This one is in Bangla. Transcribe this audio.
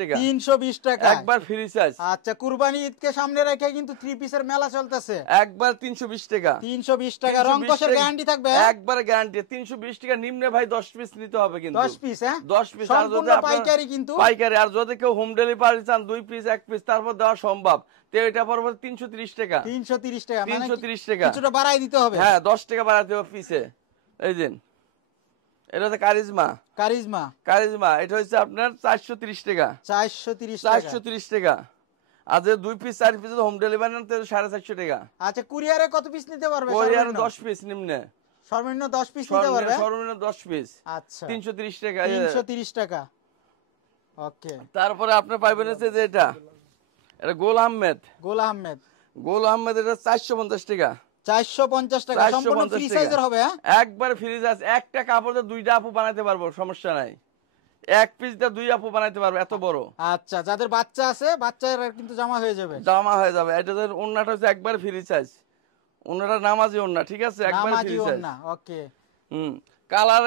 টাকা। 320 টাকা একবার ফ্রি সাইজ। আচ্ছা, কুরবানি ঈদকে সামনে রেখে কিন্তু 3 পিসের মেলা চলতেছে। একবার 320 টাকা। 320 টাকা। রং কষের গ্যারান্টি থাকবে? একবার গ্যারান্টি। 320 টাকা নিম্নে ভাই 10 পিস নিতে হবে কিন্তু। 10 পিস, হ্যাঁ 10 পিস। আর সম্পূর্ণ যদি পাইকারি কিন্তু। পাইকারি। আর যদি কেউ হোম ডেলিভারি চান 2 পিস 1 পিস তারপর দেওয়া সম্ভব। তো এটা পড়বে 330 টাকা। 330 টাকা মানে 330 টাকা। কিছুটা বাড়াই দিতে হবে। হ্যাঁ 10 টাকা বাড়াতে হবে পিসে। এই দিন এটা হচ্ছে কারিজমা। কারিজমা। কারিজমা এটা হচ্ছে আপনার 430 টাকা। 430 টাকা। 430 টাকা। আর যে 2 পিস 4 পিস হোম ডেলিভারি নেন তাহলে 450 টাকা। আচ্ছা, কুরিয়ারে কত পিস নিতে পারবে? কুরিয়ারে 10 পিস নিম্নে। সর্বনিম্ন 10 পিস নিতে পারবে। সর্বনিম্ন 10 পিস। আচ্ছা 330 টাকা। 330 টাকা। ওকে। তারপরে আপনি পাইবেন হচ্ছে যে এটা গোল আহমেদ। গোল আহমেদ। গোল আহমেদ এটা 450 টাকা। 450 টাকা সম্পূর্ণ ফ্রি সাইজের হবে। হ্যাঁ একবার ফ্রি সাইজ। একটা কাপড়ে দুইটা আপু বানাইতে পারবো, সমস্যা নাই। এক পিস দিয়ে 2 আপু বানাইতে পারবে, এত বড়। আচ্ছা, যাদের বাচ্চা আছে বাচ্চারা কিন্তু জামা হয়ে যাবে। জামা হয়ে যাবে। এটাদের ওন্নাটা হচ্ছে একবার ফ্রি সাইজ। ওন্নাটা নামাজি ওন্না, ঠিক আছে, একবার ফ্রি সাইজ। ওকে। কালারে